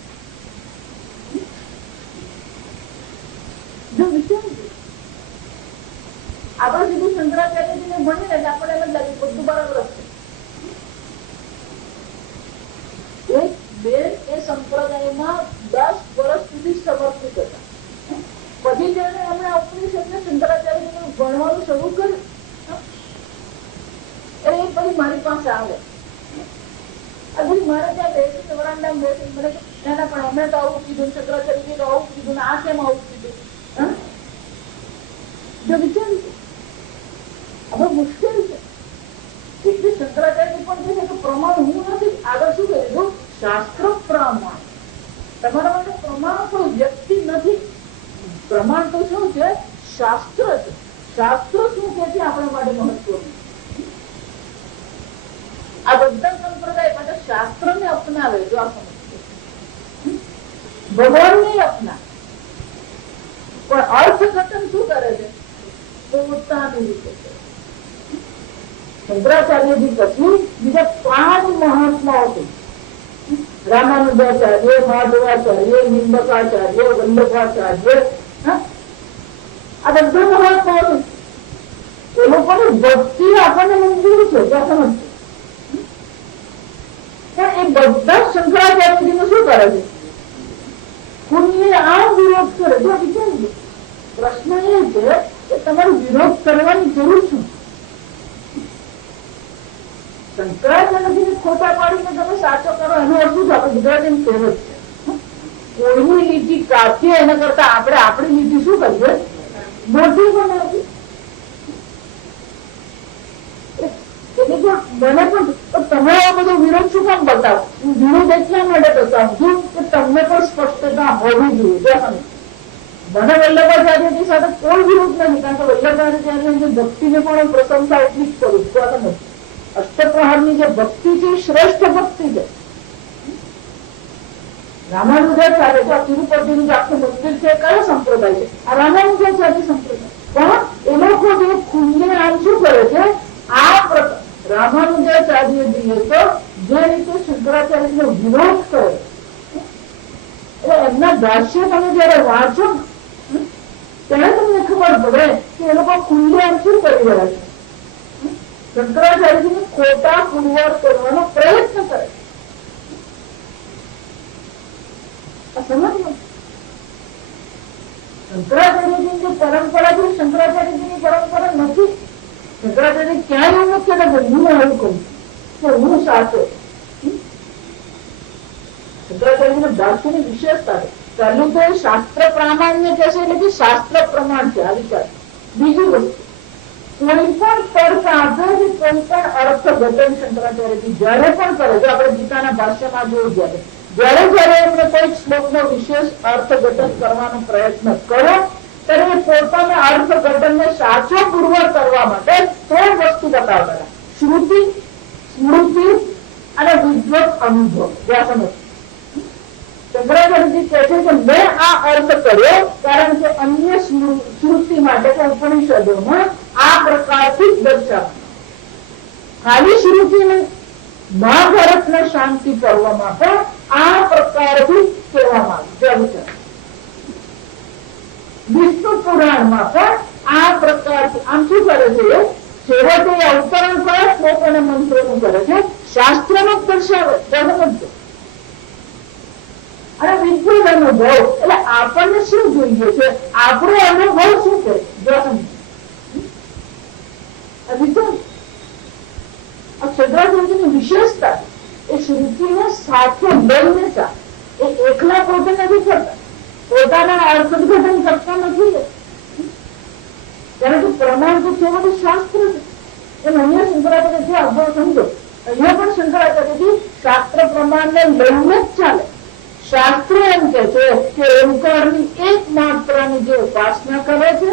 જો વિચારજો આપણે સીધું શંકરાચાર્યજીને ભણીએ ને આપણે એમ જ લાગે બધું બરાબર છે. એક બેન એ સંપ્રદાયમાં 10 વર્ષ સુધી સમર્પિત હતા. પછી જયારે એમણે ઉપનિષદને શંકરાચાર્યજીને ભણવાનું શરૂ કર્યું એ પછી મારી પાસે આવે મારે ત્યાં બેસીને વરાંડામાં બેસી મને એના પણ અમે તો આવું કીધું, શંકરાચાર્યજી તો આવું કીધું, આ કેમ આવું કીધું. જો વિચાર્યું હવે મુશ્કેલ છે કે શંકરાચાર્ય પણ કહે છે કે પ્રમાણ હું નથી. આગળ શું કહેલું? શાસ્ત્ર પ્રમાણ. તમારા માટે પ્રમાણ કોઈ વ્યક્તિ નથી. પ્રમાણ તો શું છે? શાસ્ત્ર છે. શાસ્ત્ર શું કે છે આપણા માટે મહત્વનું. આ બધા સંપ્રદાય માટે શાસ્ત્ર ને અપનાવે. જો આ સમજ ભગવાન ને અપનાવે પણ અર્થઘટન શું કરે છે? પોતાની રીતે કરે. શંકરાચાર્યજી પછી બીજા 5 મહાત્માઓ છે. રામાનુજાચાર્ય, માધવાચાર્ય, નિંબકાચાર્ય, વલ્લભાચાર્ય, આ બધા મહાત્માઓ છે. એ લોકોની ભક્તિ આપણને મંજૂર છે. પણ એ બધા શંકરાચાર્યજીને શું કરે છે? ખુલ્લે આમ વિરોધ કરે. જો વિચારજો પ્રશ્ન એ છે કે તમારે વિરોધ કરવાની જરૂર છે. શંકરાચાર્યજીને ખોટા પાડીને તમે સાચો કરો એનો અર્થ શું? આપણે ગુજરાતીની કહેવત છે કોઈની લીટી કાપીએ એના કરતા આપણે આપણી લીટી શું કરીએ? મોટી બનાવીએ. મને પણ તમે આ બધો વિરોધ શું કામ બતાવો? હું વિરોધ એટલા માટે બતાવું છું કે તમને પણ સ્પષ્ટતા હોવી જોઈએ. મને વલ્લભાચાર્યજી સાથે કોઈ વિરોધ નથી, કારણ કે વલ્લભાચાર્યની ભક્તિને પણ પ્રશંસા એટલી જ કરું છું. અષ્ટપ્રહારની જે ભક્તિ છે એ શ્રેષ્ઠ ભક્તિ છે. રામાનુજાચાર્ય છે, તિરુપતિનું આખું મંદિર છે, કયો સંપ્રદાય છે? આ રામાનુજાચાર્ય સંપ્રદાય. પણ એ લોકો જે ખુલ્લે આમ શું કરે છે? આ પ્રકાર રામાનુજાચાર્યજીએ તો જે રીતે શંકરાચાર્યનો વિરોધ કરે એટલે એમના ભાષ્ય તમે જયારે વાંચો ત્યારે તમને ખબર પડે કે એ લોકો ખુલ્લે આમ શું કરી રહ્યા છે? શંકરાચાર્યજીને ખોટા પુરવાર કરવાનો પ્રયત્ન કરે. શંકરાચાર્યજીની જે પરંપરા છે શંકરાચાર્યજીની પરંપરા નથી. શંકરાચાર્ય ક્યાંય એવું નથી કે હું એવું કહું કે હું સાચો. શંકરાચાર્યજીના ભાષ્યની વિશેષતા છે. પહેલું તો શાસ્ત્ર પ્રામાણ્ય કહે છે એટલે કે શાસ્ત્ર પ્રમાણ છે. આ વિચાર. બીજી વસ્તુ કોઈ પણ તર્ક આપે છે, કોઈ પણ અર્થઘટન શંકરાચાર્યજી જયારે પણ કરે છે, આપણે ગીતાના ભાષ્યમાં જોઈ ગયા જયારે એમને કોઈ શ્લોકનો વિશેષ અર્થઘટન કરવાનો પ્રયત્ન કરો ત્યારે પોતાના અર્થઘટનને સાચો પુરવાર કરવા માટે 3 વસ્તુ બતાવતા: શ્રુતિ, સ્મૃતિ અને વિદ્વત અનુભવ. શંકરાચાર્યજી કહે છે કે મેં આ અર્થ કર્યો કારણ કે અન્ય શ્રુતિ માટે કે ઉપનિષદોમાં આ પ્રકારથી જ દર્શાવવામાં. ખાલી શ્રુતિ નહીં, મહાભારતના શાંતિ પર્વમાં પણ આ પ્રકારથી કહેવામાં આવ્યું. વિષ્ણુ પુરાણમાં પણ આ પ્રકારથી આમ શું કરે છે? છેવટે અવતરણ કરે, શ્લોક અને મંત્રોનું કરે છે, શાસ્ત્રનું દર્શાવે. અને વિદ્વત અનુભવ એટલે આપણને શું જોઈએ છે? આપણો અનુભવ શું છે? શંકરાચાર્યજીની વિશેષતા એ શ્રુતિને સાથે લઈને ચાલે. એ એકલા પોતે નથી કરતા, પોતાના અર્થઘટન કરતા નથી. કારણ કે પ્રમાણ તો છેવટે શાસ્ત્ર છે. એમ અહીંયા શંકરાચાર્ય જે અભાવ સમજો, અહીંયા પણ શંકરાચાર્યજી શાસ્ત્ર પ્રમાણને લઈને જ ચાલે. શાસ્ત્ર એમ કે છે કે ઓમકારની એક માત્રાની જે ઉપાસના કરે છે,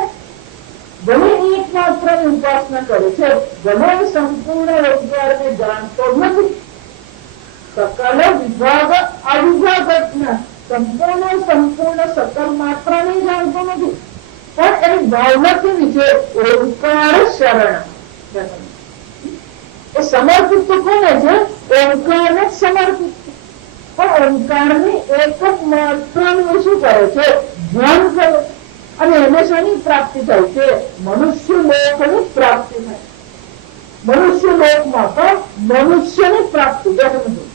ભલે એક માત્ર ઉપાસના કરે છે, ભલે સંપૂર્ણ ઓંકારને જાણતો નથી. સકલ વિભાગ અવિભાગજ્ઞ, સંપૂર્ણ સકલ માત્ર ને જાણતો નથી, પણ એની ભાવના કેવી છે? ઓંકાર શરણ. એ સમર્પિત તો કોને છે? ઓંકારને સમર્પિત. પણ ઓંકારની એક જ માત્રાનું શું કરે છે? ધ્યાન કરે. અને એને શાની પ્રાપ્તિ થાય છે? મનુષ્ય લોકની પ્રાપ્તિ થાય. મનુષ્ય લોકમાં પણ મનુષ્યની પ્રાપ્તિ.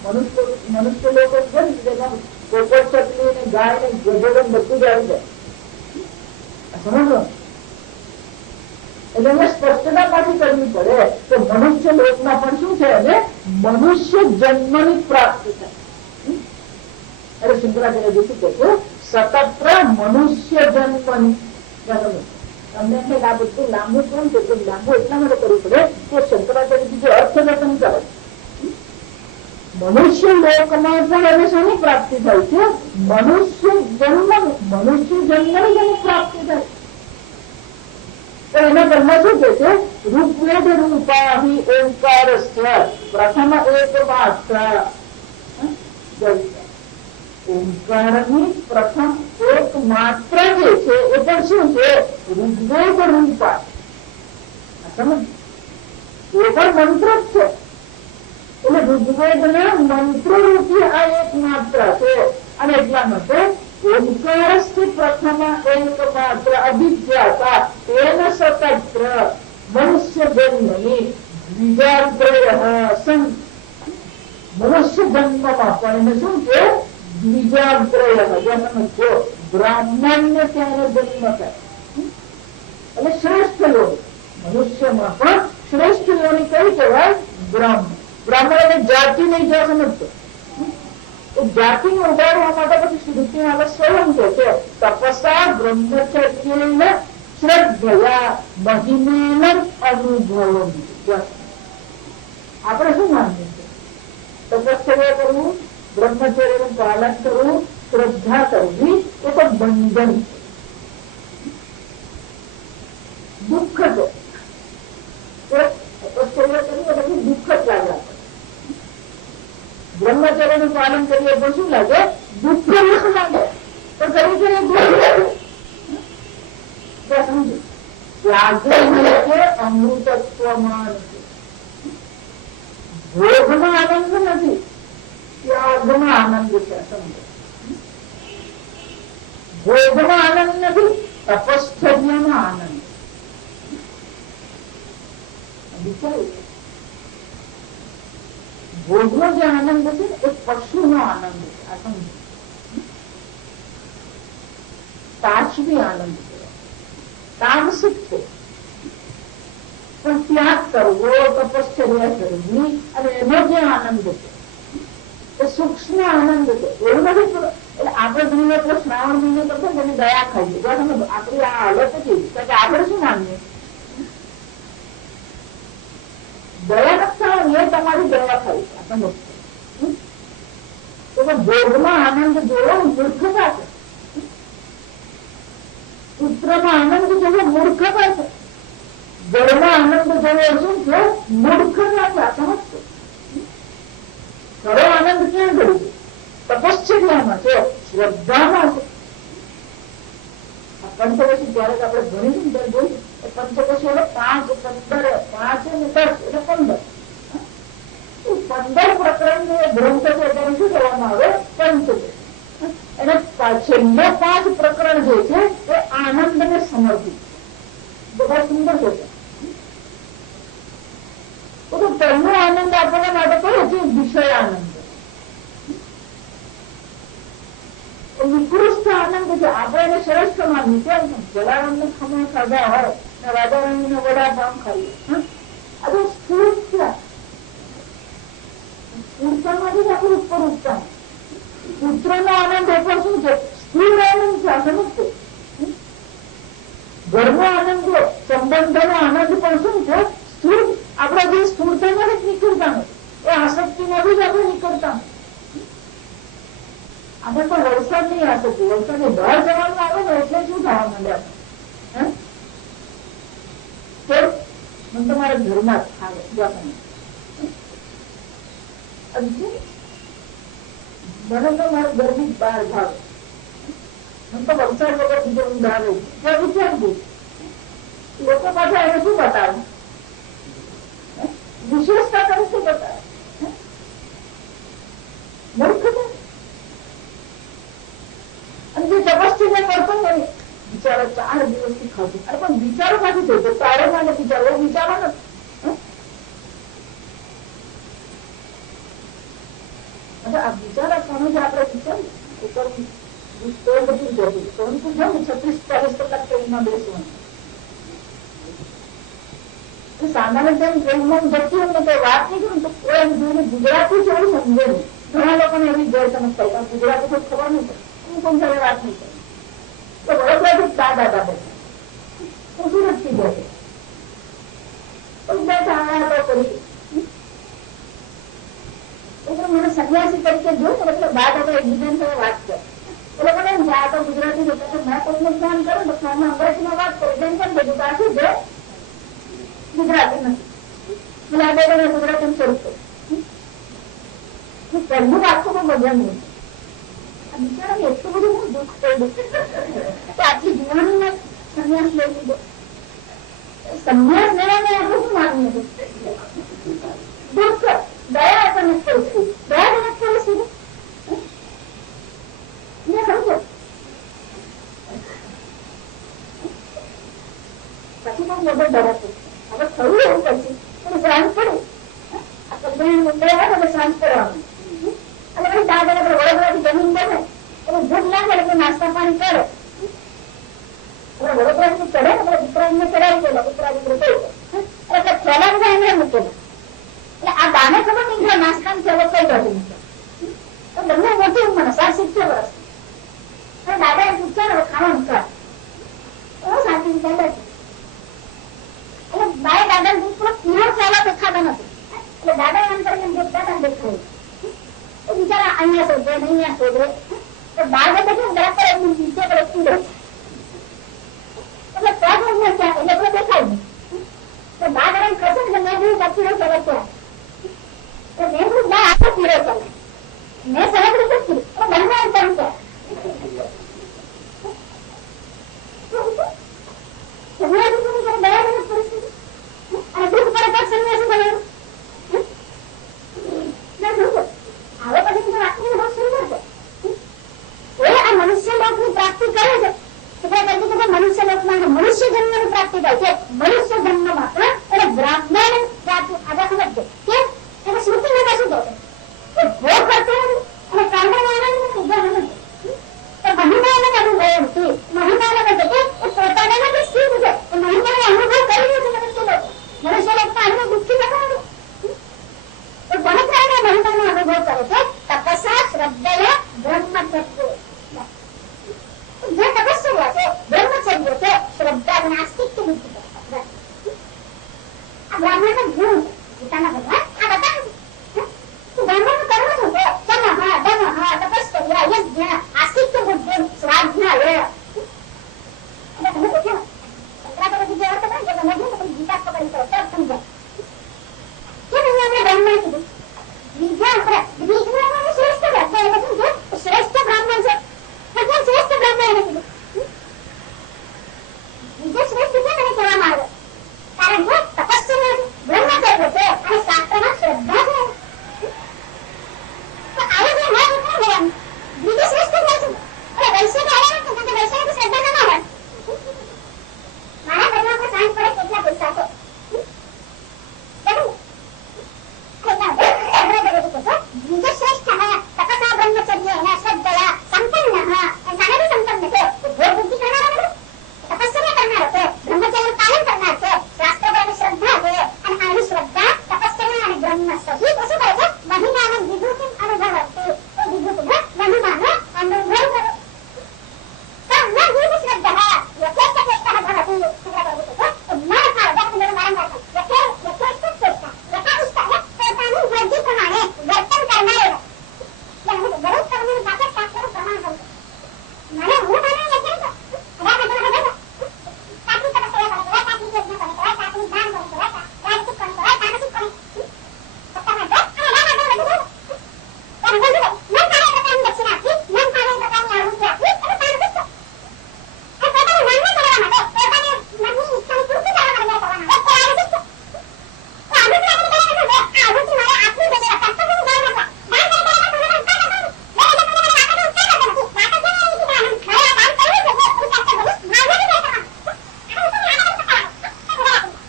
મનુષ્ય લોક પોપટ, ચકલી ને ગાય ને ગધેડો બધું જ આવી જાય. સમજો? એટલે એને સ્પષ્ટતા પાછી કરવી પડે કે મનુષ્ય લોકમાં પણ શું છે? અને મનુષ્ય જન્મની પ્રાપ્તિ થાય. એટલે શંકરાચાર્ય શું કહે છે? સતત્ર મનુષ્ય જન્મની. તમને આ બધું લાંબુ કેમ છે? લાંબુ એટલા માટે કરવું પડે કે શંકરાચાર્ય જે અર્થઘટન કરે. મનુષ્ય લોકમાં પણ એને શાની પ્રાપ્તિ થાય છે? મનુષ્ય જન્મની જેની પ્રાપ્તિ થાય. એના ઘરમાં શું કે છે? રૂપવેદ રૂપાહી ઓંકાર પ્રથમ એક માત્ર. ઓંકારની પ્રથમ એક માત્ર જે છે એ પણ શું છે? ઋગ્વેદ રૂપા. સમજ? એ પણ મંત્ર જ છે. એટલે ઋગ્વેદ ના મંત્ર રૂપી આ એક માત્ર છે. અને એટલા માટે ઓંકારસ્થી પ્રથમ એક માત્ર અભિધ્યાતા તેન સતત્ર મનુષ્ય જન્મની દ્વિજાગ્રય સં. મનુષ્ય જન્મમાં પણ એને શું છે? દ્વિજાગ્રય. જો બ્રાહ્મણ ને ત્યારે જન્મ થાય એટલે શ્રેષ્ઠ લોક. મનુષ્યમાં પણ શ્રેષ્ઠ લોની કઈ કહેવાય? બ્રાહ્મણ. બ્રાહ્મણ એને જાતિ નહીં જ્યાં સમજતો. જાતિ ને ઉડાડવા માટે પછી શ્રુતિ આવે સ્વયં કે છે તપસા બ્રહ્મચર્યેન શ્રદ્ધયા મહિમેન અનુભવમ. આપણે શું માનીએ છીએ? તપશ્ચર્યા કરવું, બ્રહ્મચર્યનું પાલન કરવું, શ્રદ્ધા કરવી એ તો બંધન છે, દુઃખ છે. તપશ્ચર્યા કરીએ પછી દુઃખ જ લાગે. બ્રહ્મચર્યનું પાલન કરીએ તો શું લાગે? દુઃખ લાગે. તો કરવું જોઈએ સમજો. લાગે કે અમૃતત્વમાં ભોગમાં આનંદ નથી, ત્યાગમાં આનંદ છે. સમજો? ભોગમાં આનંદ નથી, તપશ્ચર્યામાં આનંદ. ભોગનો જે આનંદ છે એ પશુનો આનંદ છે. આ સમજો? પાછવી આનંદ છે, તામસિક છે. પણ ત્યાગ કરવો, તપશ્ચર્યા કરવી અને એનો જે આનંદ છે એ સૂક્ષ્મ આનંદ છે. એવું નથી. એટલે આપણે ઘણી વખત શ્રાવણ મહિનો કરતો ને એની દયા ખાઈએ. આપણી આ હાલત કેવી? કારણ કે આપણે શું માનીએ? દયા નથી થવાની, એ તમારી દયા ખાઈ. ભોગમાં આનંદ જોવો મૂર્ખતા છે, પુત્રમાં આનંદ જોવો મૂર્ખતા છે, જળમાં આનંદ જોવો શું છે? મૂર્ખતા છે. સમજશો? ખરો આનંદ ક્યાં ગયું? તપશ્ચર્યામાં છે, શ્રદ્ધામાં છે. પંચકોશી ક્યારેક આપણે ભણીશું ત્યારે જોયું. પંચકોશી એટલે 5, 15, 5 અને 10 એટલે 15. 15 પ્રકરણ ગ્રંથ છે ત્યારે શું કહેવામાં આવે? પંચકોશ. અને છેલ્લા 5 પ્રકરણ જે છે એ આનંદને સમર્પિત. બધા સુંદર છે. તો પહેલો આનંદ આપવા માટે કયો છે? વિષય આનંદ. નિકૃષ્ટ આનંદ છે. આપણે એને શ્રેષ્ઠ માનીએ. કેમ? જલારામ ને ખમણ ખાધા હોય ને રાજારાણી ને વડાપાવ ખાઈએ. આ તો સ્થૂળ છે. સ્થૂળતામાંથી આપણે ઉપર ઉઠતા. પુત્રનો આનંદ એ પણ શું છે? સ્થૂળ આનંદ છે. સમજશે? ઘરનો આનંદ, સંબંધનો આનંદ પણ શું છે? સ્થૂળ. આપણા જે સ્થૂળતામાંથી જ નીકળતા નથી, એ આસક્તિમાંથી જ આપણે નીકળતા નથી. આપણે તો વરસાદ નહીં આસક્તિ. વરસાદ બહાર જવાનું આવે ને એટલે શું થવા માંડે? થોડું મને તો મારા ઘરમાં જ આવે જવાનું. મને તો મારા ઘરની બહાર ભાવે. મને તો વલસાડ વગર બીજો ઊંઘ આવે ત્યાં વિચારવું લોકો પાછા એને શું બતાવે, વિશેષતા કરે શું બતાવે. મૂર્ખ છે. અને જે તપસ્વી ને કરતો ને બિચારો 4 દિવસથી ખાધું. અરે પણ વિચારો કાથી થયો તારે મને વિચારો વિચારો નથી. આ વિચારા કોણ જે આપણે વિચારીએ તો બધું જતું. પરંતુ જો ને 36-40 કલાક ટ્રેનમાં બેસવાનું સામાન્ય જેમ ટ્રેનમાં જતી હોય ને તો વાત નહીં કરું તો કોઈ જોઈને ગુજરાતી છે એવું સમજે નહીં. ઘણા લોકોને એવી ગેરસમજ થાય ગુજરાતી કોઈ ખબર નહીં પડે. હું કોણ સાથે વાત નહીં કરું તો વડોદરાથી દાદા હું સુરતથી બેઠે બેઠા કરી મને સન્યાસી તરીકે જોયું ને એટલે બા દાદા એકબીજા સાથે વાત કરે. એ લોકોને એમ આ તો ગુજરાતી મેં કોઈને ધ્યાન કરું તો ફોનમાં અંગ્રેજીમાં વાત કરું જેમ કેમ કીધું પાછું છે ગુજરાતી નથી દાદા ગુજરાતી સ્વરૂપ પહેલું વાંચું તો મજા નહીં. બિચારાને એટલું બધું હું દુઃખ થયું કે આટલી જુવાનીમાં સંન્યાસ લઈ લીધો. સંન્યાસ લેવાને આટલું શું માનવું હતું? દુઃખ દયા તમે કરું દયા તમે કરો છું ને સમજો. પછી પણ બધો ડરાતું હવે થયું એવું પછી થોડું સાંજ પડ્યું આ કલ્યાણ મુંબઈ આવે તો સાંજ પડવાનું અને પછી દાદા વડોદરાથી જમીન બને એટલે ભૂખ લાગે એટલે નાસ્તા પાણી કરે. વડોદરાથી ચડે ને દીકરા એમને ચડાવી ગયેલા દીકરા દીકરો એટલે ખેલા બધા એમને મૂકેલા. એટલે આ દાને ખબર નહીં કે નાસ્તાની ચલો કઈ બાજુ મૂકે તો બંને મોટી ઉંમર 60-70 વર્ષ. દાદા એ પૂછ્યા ને ખાવાનું કર શાંતિ દાદા એટલે બાય દાદા પૂરો ચાલા દેખાતા નથી. એટલે દાદા એમ કરીને દેખતા દેખાયું બિચારા અહીંયા શોધે અહીંયા શોધે તો બાર બધા કેમ બરાબર એમનું નીચે પર કીધો એટલે ત્યાં અહીંયા ક્યાં એટલે દેખાય નહીં. તો બા દાદા ખસે ને મેં જોયું કીડો ચાલે ત્યાં તો મેં કીધું બા આખો કીડો ચાલે મેં સરસ રીતે કીધું